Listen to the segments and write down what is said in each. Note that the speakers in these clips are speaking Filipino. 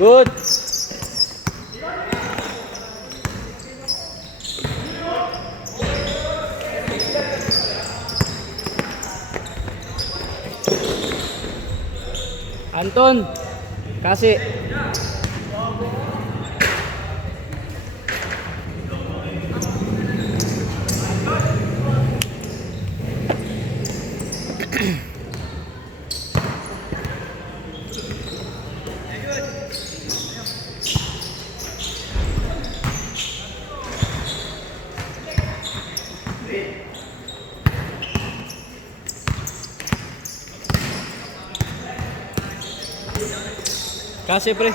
Good. Anton, kasi pre,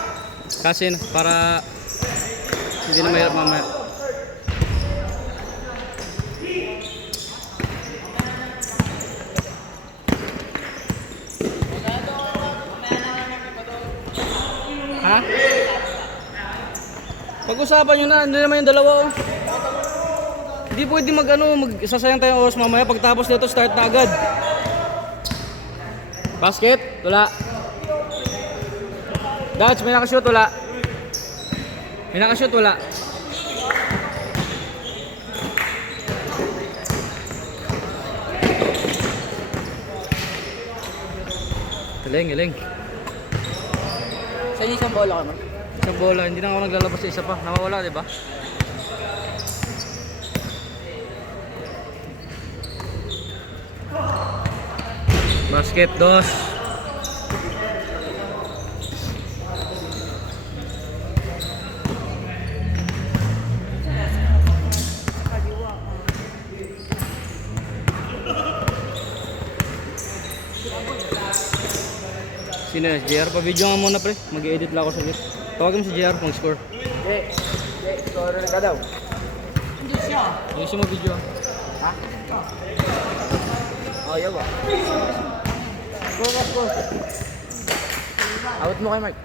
kasi na para hindi na mahirap mamaya. Ha? Pag-usapan nyo na, hindi naman yung dalawa oh. Hindi pwede magsasayang tayong oras mamaya. Pagtapos nito, start na agad. Basket, wala. Dodge, may nakashoot, wala. May nakashoot, wala. Galing. Saan yung isang bola ka man? Isang bola, hindi na ako naglalabas sa isa pa. Nawawala, di ba? Basket, dos. Sino yun? JR? Pa-video nga muna pre. Mag-edit lang ako sa video. Tawagin mo si JR mag-score. Scorer ka daw. Hindi siya. Ayusin mo video. Ha? Oh, yawa. Go. Awat mo kay Mark.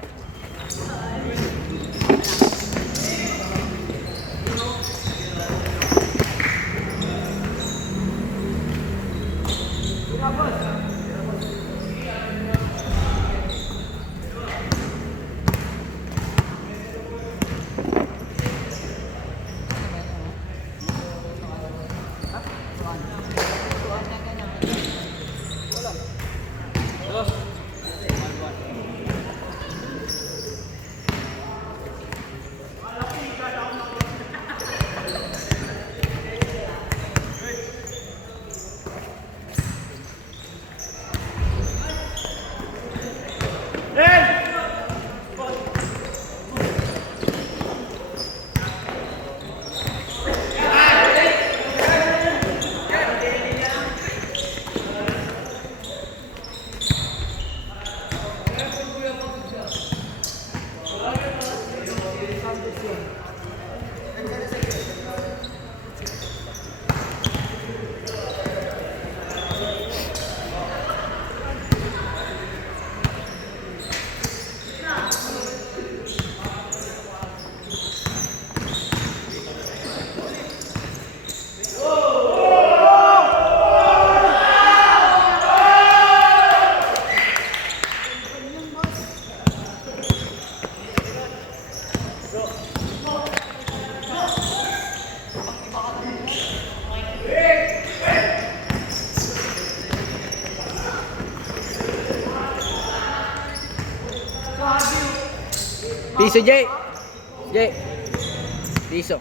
Piso, Jay. Piso.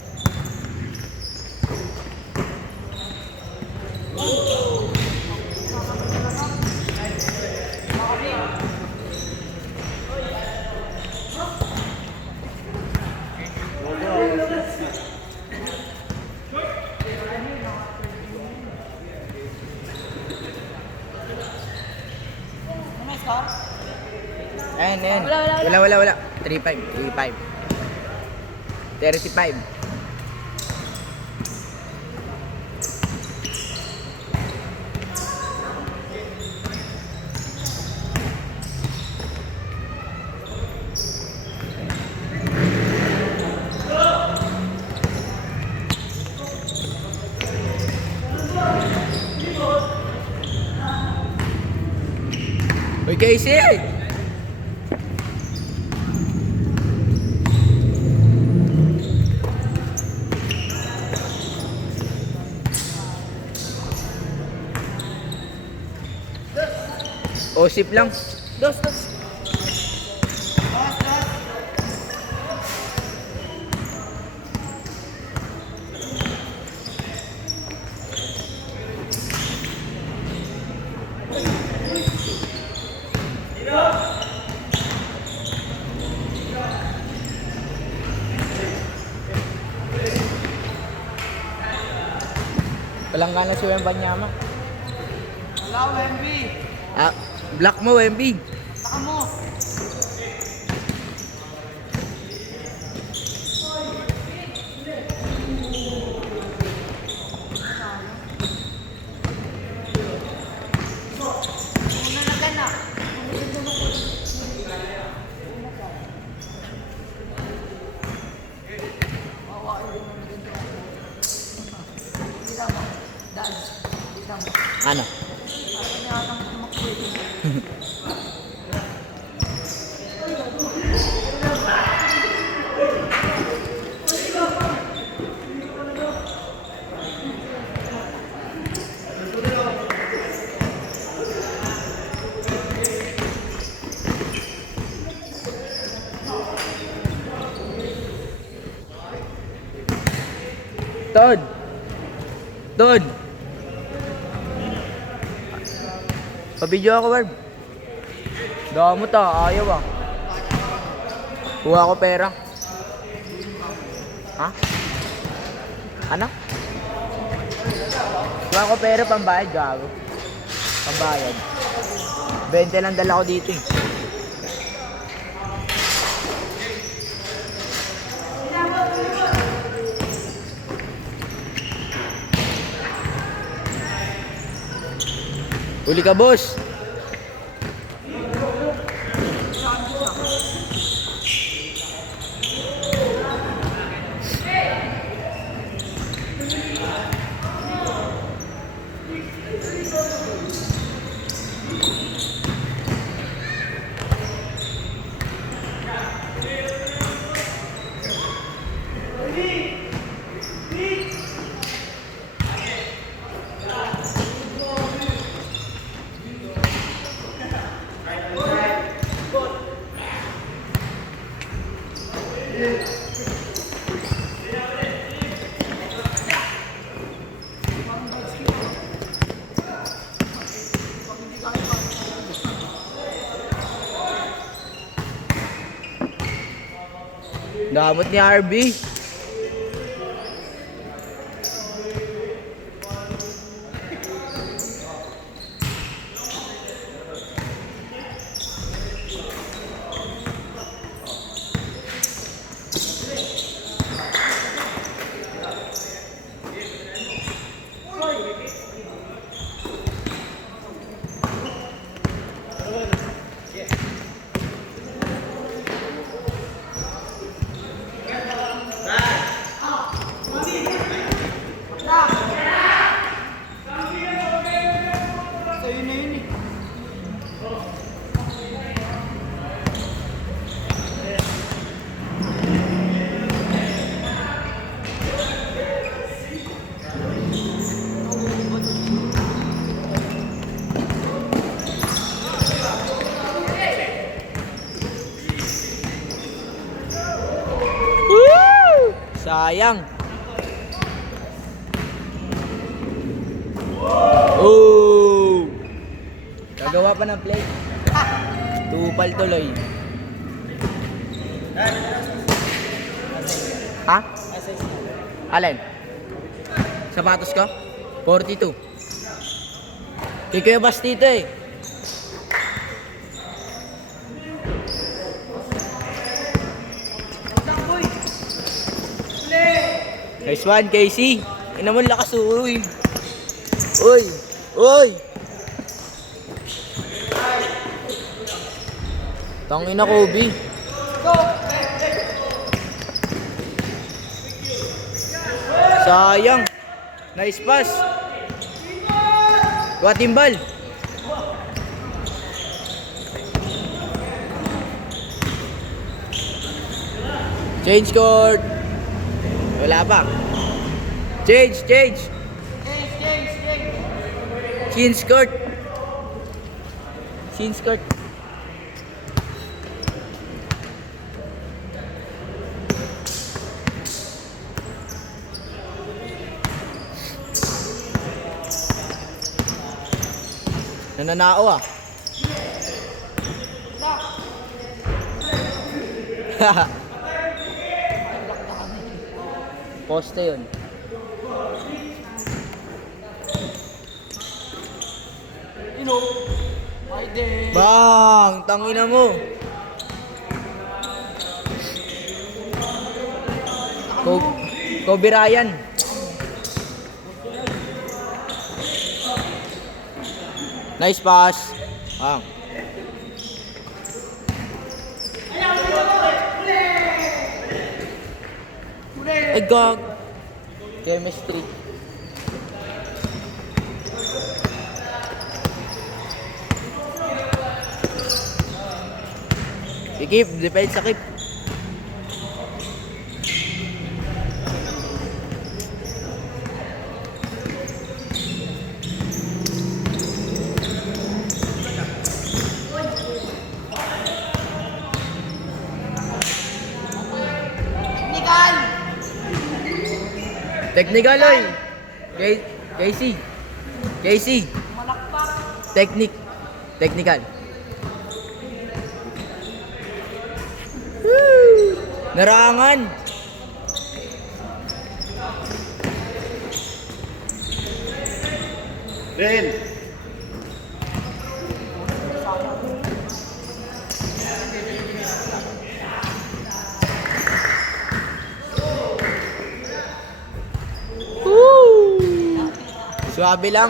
Ayan. Wala. 35. 35. Uy, Casey! Sip lang. Dos. Palanggana si Wembanyama. Wala, Wemby. Ah, block mo, Wemby. Saka mo. Ano? Todd! Todd! Pabidyo ako, Verb. Gamot ayaw ah. Kuha ko pera. Ha? Ano? Kuha ko pera pambayad, gago. Pambayad. 20 lang dala ko dito eh. Uli ka, boss. Damot ni RB. Sayang. Oh! Gagawa pa ng play. Tupal tuloy. Ha? Alin? Sapatos ko? 42. Kay Kuya Bastito eh. Nice one, Casey. Ina mo lakas, uy. Uy! Uy! Tangina, Kobe. Sayang. Nice pass. Kuha timbal. Change court. Wala pa. Change. Change court. Sin skirt. Nananao ah. Poste yun. Bang! Tangina mo! Kobe Ryan. Nice pass. Bang. Ay, gag. Chemistry. Sikip, defense sakip. Technical, oy. Casey. Casey. Technical. Woo! Narangan. Ren. Suwabe lang.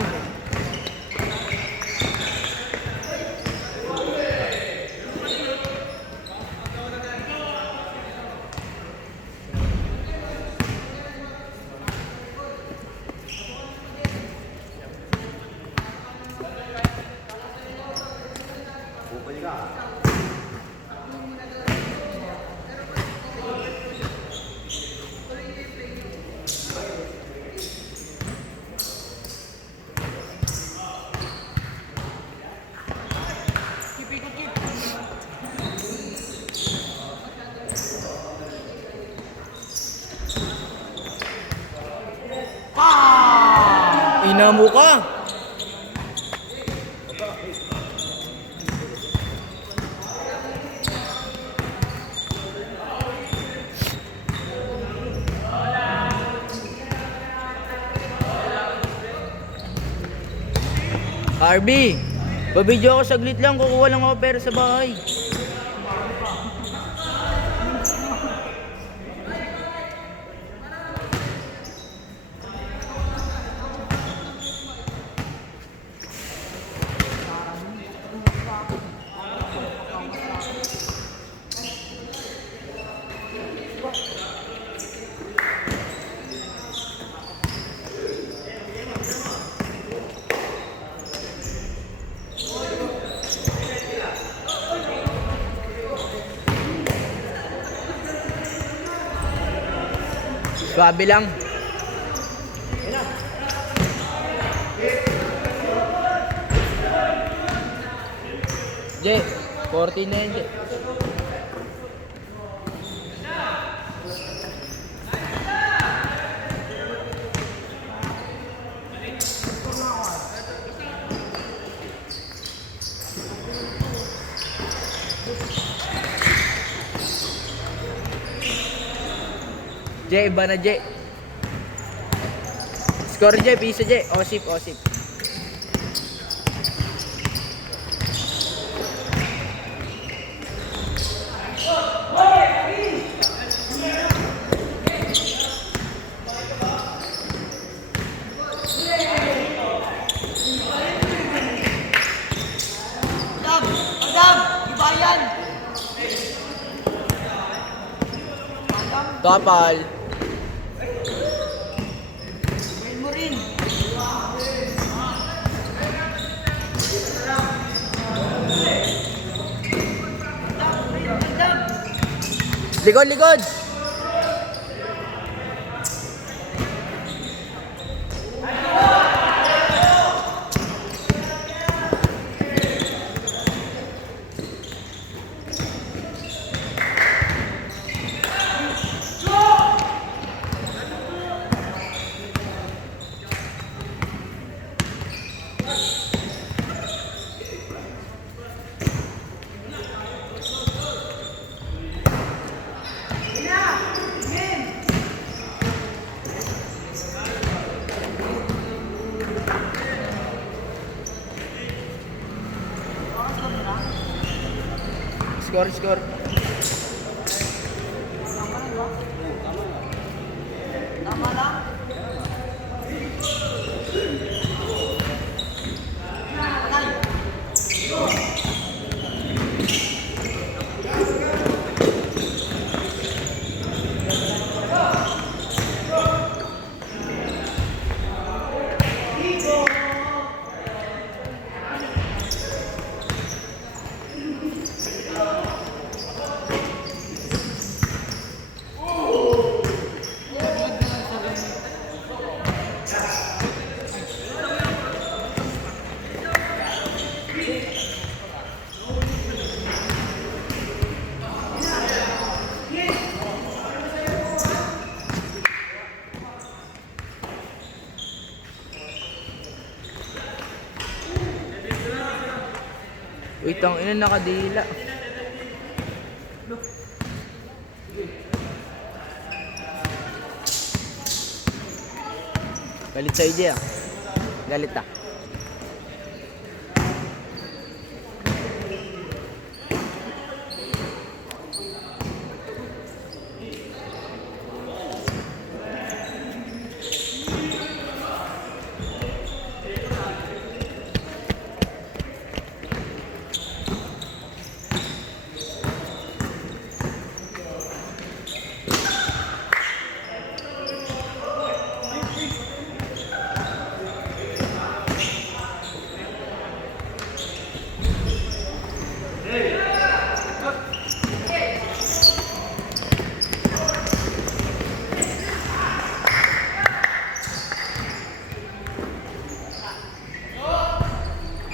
Ina mo ka. Harvey, pabidyo ako saglit lang, kukuha lang ako pera sa bahay. Swabe lang. Je, 14 na yun, Je. Je, iba na, Je. Score, Je. Piso, Je. Osip. Kapal. Likod. Score. Uy, ina nakadila. Galit sa idea. Galit ah.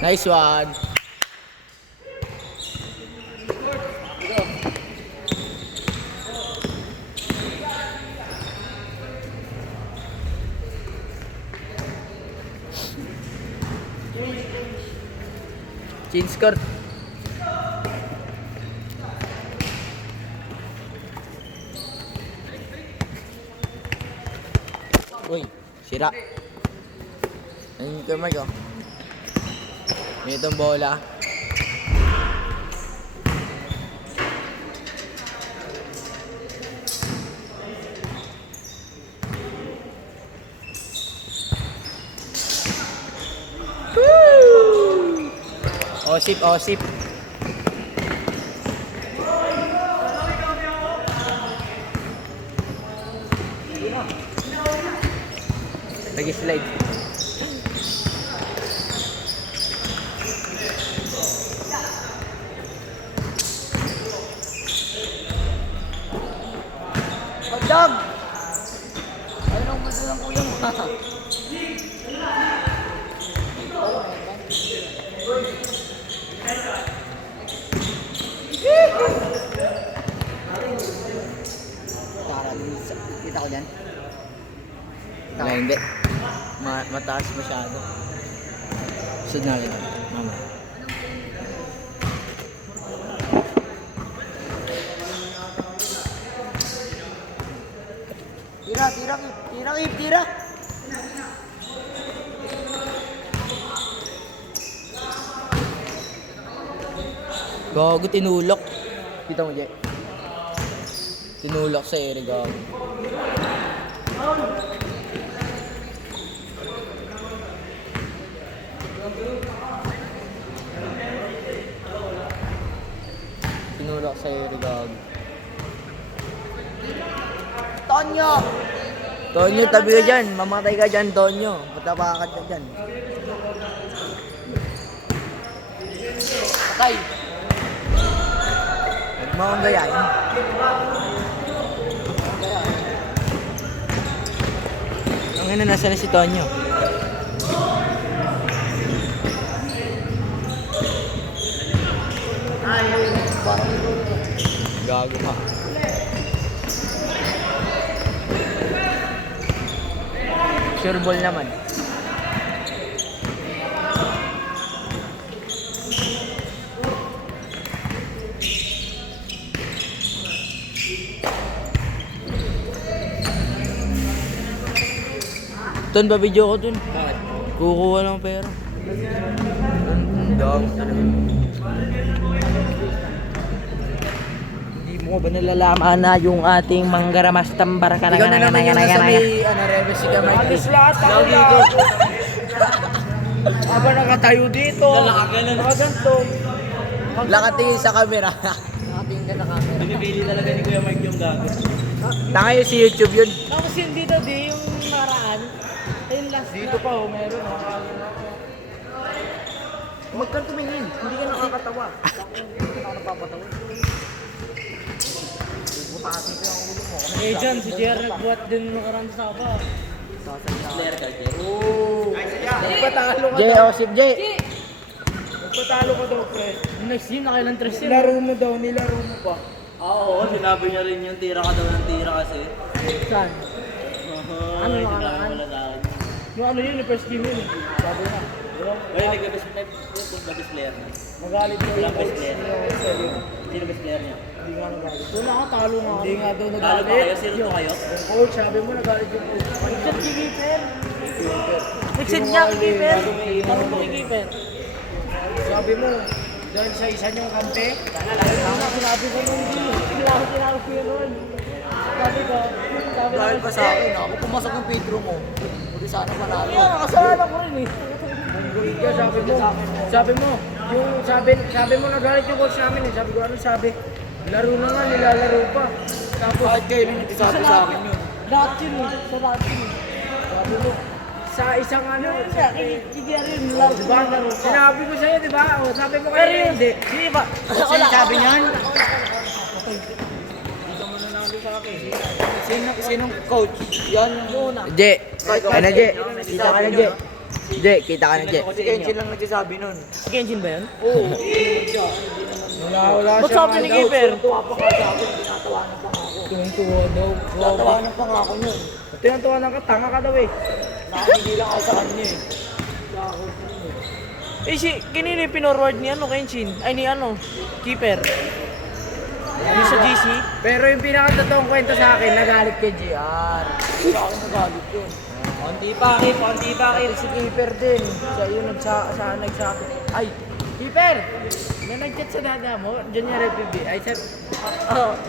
Nice one. Change score. Uy, sira. Ayun yung kamay ko. May itong bola. Woo! Osip. Nag-slide. Pagdag! Ayun ang gusto ng kuya mo. Kita ko dyan. Wala, hindi. Mataas masyado. Sunod na rin. Mama. Tira. Gago, tinulok. Kita mo, Jay. Tinulok sa ere, gago. Tinulok sa ere, gago. Tonyo, tabi ka dyan. Mamatay ka dyan, Tonyo. Patapakat ka dyan. Patay. Huwag mo akong gayahin. Ang ina, nasa na si Tonyo. Gago ka. Sure ball naman. Ton, ba-video ko dun? Bakit? Kukuha lang pera. Ang dami talaga. mo ba nalalaman na yung ating manggaramastam baraka na Ikaw na naman yung nasa may, Reves, si Kamay. Alis lahat ako dito. Aba nakatayo dito. Nakaganto. Lakatingin sa camera. Nakatingin ka na camera. Binibili talaga ni Kuya Mike yung gago. Tanga yun si YouTube yun. Tapos yun dito, di yung maraan. Ayun last dito pa, oh, meron. Huwag kang tumingin. Hindi ka nakakatawa. Hindi ako napapatawa. Eh dyan, si JR nagbuhat din nung nakaraan sa Saba. Magpatalo ka Jay, daw. Osip Jay. Magpatalo ka daw, pre. Next game, nakailang tres yun. Nilaro mo daw, nilaro mo pa. Oo, sinabi niya rin yung tira ka daw ng tira kasi. Saan? Ano nakaraan? Yung ano yun, yung first game yun. Sabi na. Ay, nag-best player na. Magalit ko yung Best player. Sino Sino best player niya? Hindi nga nagalit. Doon nakatalo nga. Hindi nga daw Talo nagalit. ba kayo? Zero to kayo? Yung coach, sabi mo nagalit yung coach. Nag-chat kay Keeper. Nag-chat niya kay Keeper. Parang mo kay Keeper. Sabi mo, dahil sa isa niyong kampe, Sinabi ko nung hindi. Sinabi ko yun nun. Sabi ko, dahil pa sa akin, ako pumasok ng Pedro mo. Hindi sana panalo. Kaya kasalanan ko rin eh. Munggulit ka, sabi mo, yung sabi mo nagalit yung coach namin eh. Sabi ko, ano sabi? Laro na nga, nilalaro pa. Tapos, kahit kayo rin nagsasabi sa akin yun. Lahat yun eh. Sa lahat yun eh. Sabi mo, sa isang ano, Kaya rin, laro. diba? Sinabi ko sa'yo, diba? O, sabi mo Pero kayo, yun, hindi. hindi ba? Sinasabi niyan? Sinong coach? Yan yung una. Je, ano Je? Kita ka na Je. Je, kita ka na Je. Si Kenji lang nagsasabi nun. Si Kenshin ba yun? Oo. Wala Ba't sabi ni Keeper? Tuwa pa ka sa akin, tinatawanan pa nga ako. Tuwa daw. Tinatawanan pa nga ako nun. Tinatawanan ka, tanga ka daw eh. Nakakhindi lang ako sa kanya eh. Eh si, kanino yung pinorward ni ano, Kenshin? Ay ni ano, Keeper. Yung sa GC? Pero yung pinakatotoong kwento sa akin, nagalit kay JR. Sa akin nagalit yun. Konti bakit? Si Keeper din. Siya yung nagsabi. Ay, Keeper! Na nag-chat sa dada mo, Junior FPB. Ay, sir,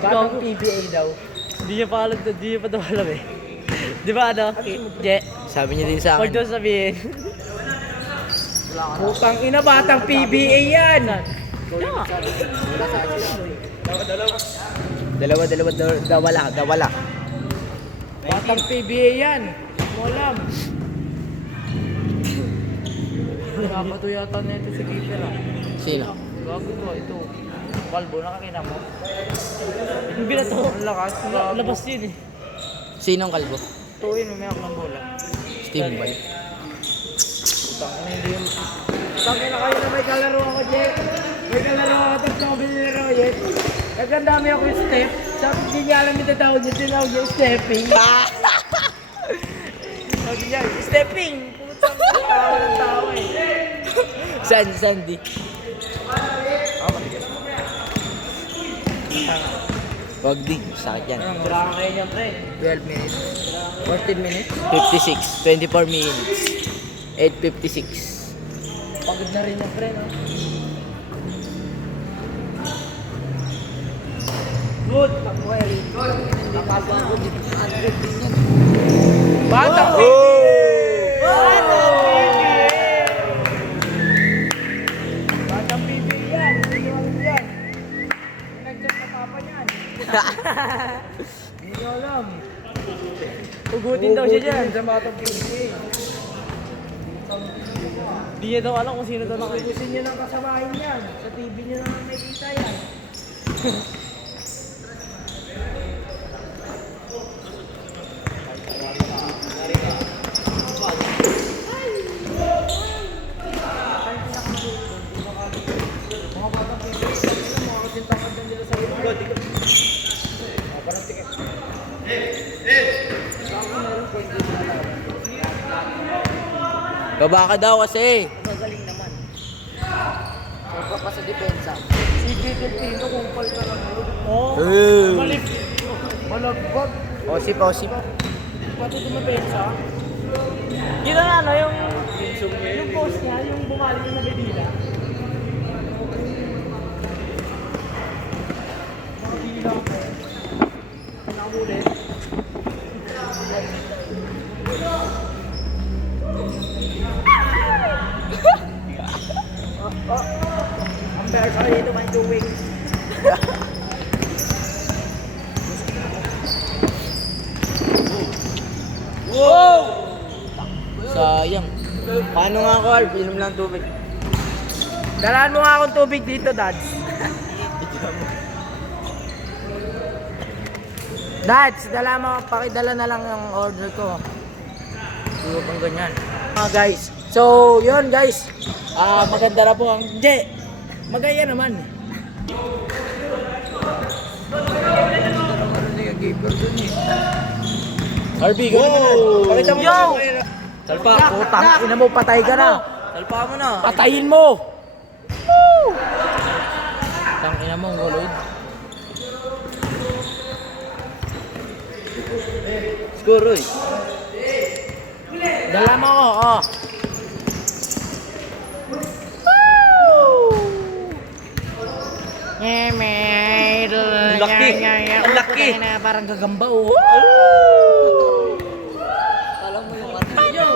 bagong PBA daw. Hindi niya pa alam, hindi niya pa daw alam eh. Di ba ano? Je, Sabi niya din sa huwag daw sabihin. Putang ina, batang PBA yan! Dawala. Batang PBA yan. Hindi mo alam. Nakapato yata na ito si Keeper ah. Sino? Gago to, ito. Kalbo, nakakita mo? Yung binato. Ang lakas. Labas yun eh. Sinong kalbo? Tuwin, may ako ng bola. Steam Ball. Putang ina, hindi yun. Tangin na kayo na may kalaro ako, Jet. May kalaro ako, tapos ako binilaro, Jet. Nagkandami ako yung step. Sabi hindi niya alam yung tatawag niya, tinawag niya stepping. Sabi niya, stepping! Putang ina, tawa ng tawa eh. Sandy. Wag di, sakit yan. Sira ka kayo niyan, pre. 12 minutes. 14 minutes. 56, 24 minutes. 8:56. Pagod na rin yung pre, no? Good! Good! Nakapagod ko dito sa 100 din yan. Batang Oh! Batang PBA yan! Hindi nyo alam yan! Nag-chat na papa niyan! Hindi nyo alam! Ugutin daw siya dyan. Sa batang PBA! Hindi niya daw alam kung sino daw nakita. Ubusin nyo ng kasamahin yan! Sa TV nyo naman nakikita yan! Mga batang PBA, mga kasintangkad yan nila sa ilo. Parang tiket. Baba ka daw kasi. Magaling naman. Sobra pa sa depensa. Si Jigel Pino kung pal ka lang yun. Oh. Malagbag. Osip. Pati dumapensa. Yun ang ano, yung post niya, yung bumalik na Medina. Mga bilang. nakabuli. Ang bear ko dito may 2 weeks. Sayang. Paano nga ako, Alp? Inom lang tubig. Dalaan mo nga akong tubig dito, Dads. Dads, dala mo, pakidala na lang yung order ko. Siguro pang ganyan. Mga guys, so yun guys. Maganda na po ang magaya naman. Harvey, Wow! Pakita mo. Yo! Salpa, Putang ina mo, patay ka na. Salpa mo na. Patayin mo. Tangina mo, ngoloid. Siguro eh. Dala mo ako, oh. Ang laki. Ang laki. Parang gagamba, oh. Alam mo yung mata niyo.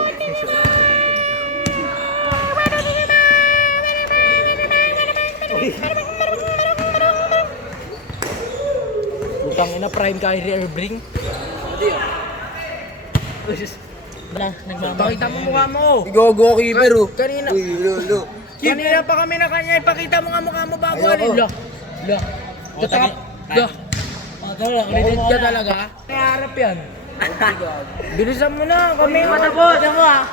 Putang ina, prime Kyrie Irving. Pakita mo mukha mo. Gogo keeper oh. Kanina. Uy, lolo. Kanina pa kami na kanya, ipakita mo nga mukha mo bago Ayoko. alin. Tatap. Legit ka talaga. May harap yan. Bilisan mo na, kami matapos. Bilisan mo ah.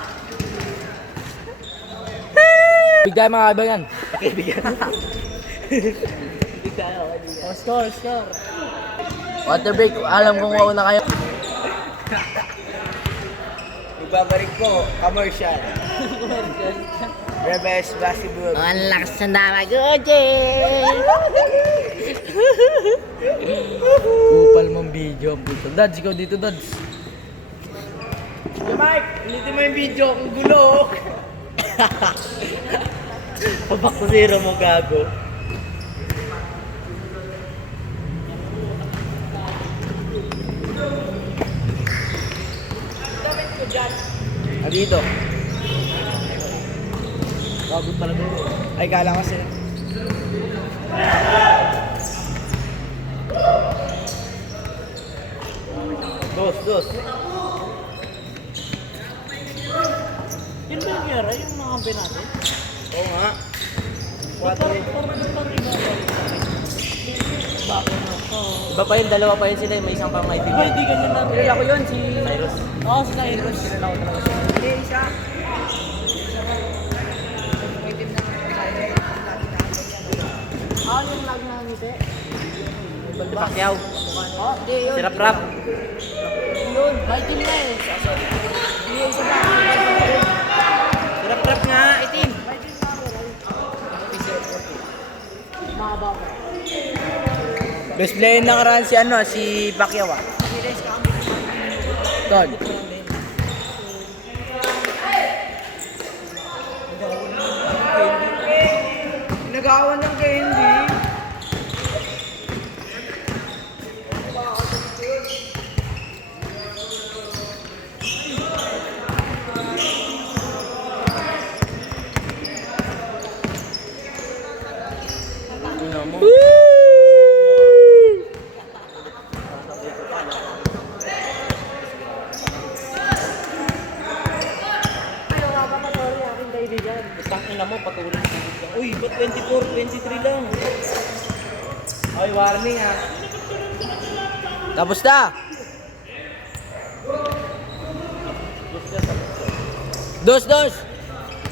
Bigay mga kaibigan. Oh, score. Water break, alam kong mauna kayo. Ibabalik ko, commercial. Rebels basketball. Ang lakas ng dama ko, Jay! Kupal mong video ang puto. Dads, ikaw dito, Dads. Hey, Mike! Ulitin mo yung video, ang gulo. Pabakusira mo gago. Dito. Bago pala doon. Ay, kala kasi. Dos. Yun ba yung Yara, yung nakampi natin? Oo nga. Iba pa yun, dalawa pa yun sila, may isang pang may Ay, di ganyan lang. Kilala ko yun, si... Cyrus. Oo, si Cyrus. Kilala ko talaga siya. Hindi, isa. Yung lag na ngiti? Si Pacquiao. Oh, di yun. Si Rap. Yun, may team na eh. Hindi, isa na. Si Rap nga, itim. Mahaba pa. Best player na nakaraan si si Pacquiao ah. Tol. Nagawan ng candy. Ano mo? Ayaw nga ba sorry aking kaibigan. Tangina mo, patuloy lang. Uy, ba't 24, 23 lang? Ay, warning ah. Tapos na! Dos!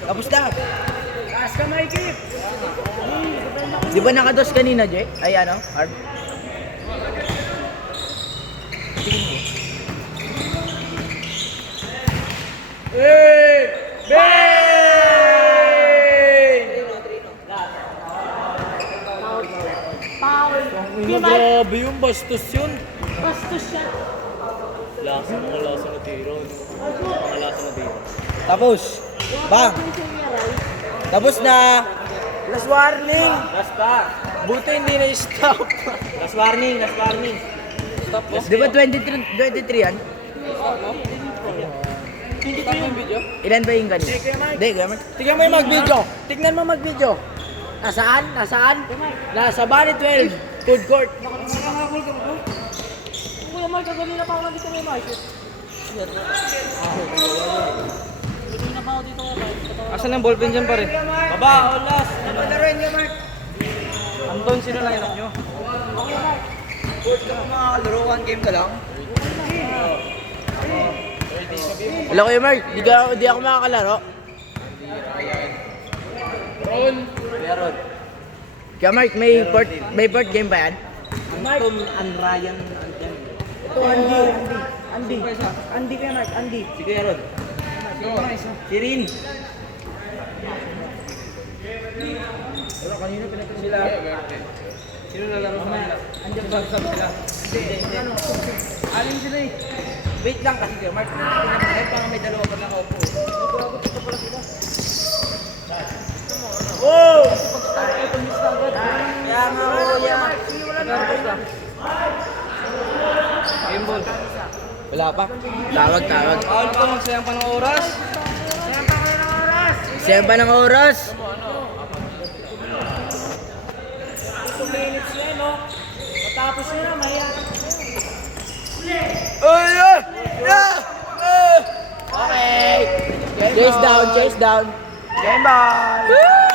Tapos na! Taas ka, Mikey. Di ba nakados kanina, Jay? Ay ano? Hard? Hey! Bang! Grabe yung bastos yun. Bastos siya. Lasa na tiro. Mga lasa na tiro. Tapos! Bang! Tapos na! Last warning. Last pa! Buti hindi na-stop. Last warning! Stop mo. Di ba 23 yan? Stop mo yung video. Ilan ba yung kanina? Hindi, Kuya Mark. Tignan mo yung mag-video. Tignan mo mag-video. Nasaan? Nasaan? Nasa Bali 12. Food court. Nakahabol ka ba? Kuya Mark, kanina pa ako nandito kay Mark. Asan ang ballpen dyan pare? Baba, olas. Ano laruin niyo, Mark? Anton, sino line up nyo? Laruan game ka lang? Wala Kuya Mark, di ako makakalaro. Meron. Kuya Mark, may board game ba yan? Anton and Ryan. Ito, Andy. Andy. Andy kaya, Mark. Andy. Si Kuya Rod. Si Rin. Pero kanina pinatay sila. Sino nalaro sa kanila? Andiyan ba sila? Hindi. Alin sila eh. Wait lang kasi Kuya Mark, tingnan pa nga may dalawa pa nakaupo. Oh! Kaya nga Kuya. Game ball. Wala pa. Tawag. Bawal pa magsayang pa ng oras. Siyem pa ng oras. 2 minutes yan, no? Matapos yun na, mahiya. Okay. Chase down. Game ball.